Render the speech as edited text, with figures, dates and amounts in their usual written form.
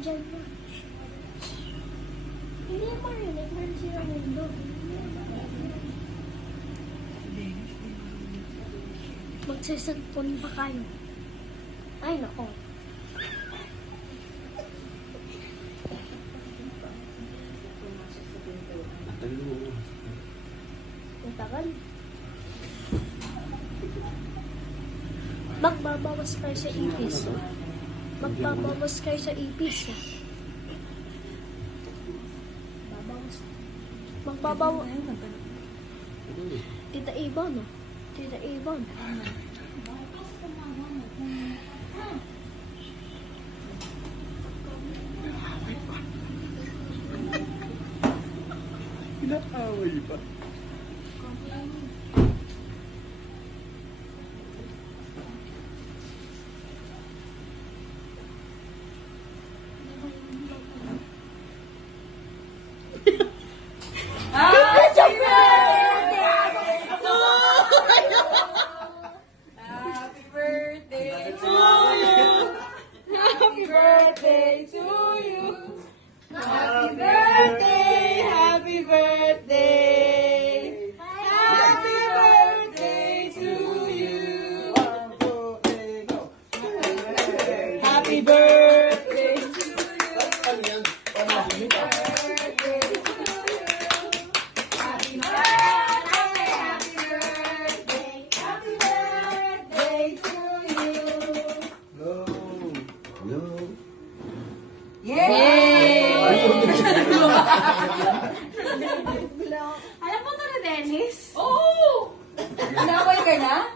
dyan na. Hindi marinig na sila mundo. Magsiselfon pa kayo. Ay, nako. Ang tagal. Magbabawas kayo sa ipis. Magbabawas kayo sa ipis. Magbabawas. Tita Ivan, no? Tita Ivan. Inaaway pa. Happy birthday to you. Happy birthday to you. Happy birthday, happy birthday. Happy birthday to you. Happy birthday to you. Happy birthday to you. Happy birthday, happy birthday, happy birthday to you. No. No. Yay! Alam mo to na, Dennis? Oo! Inaway ka na?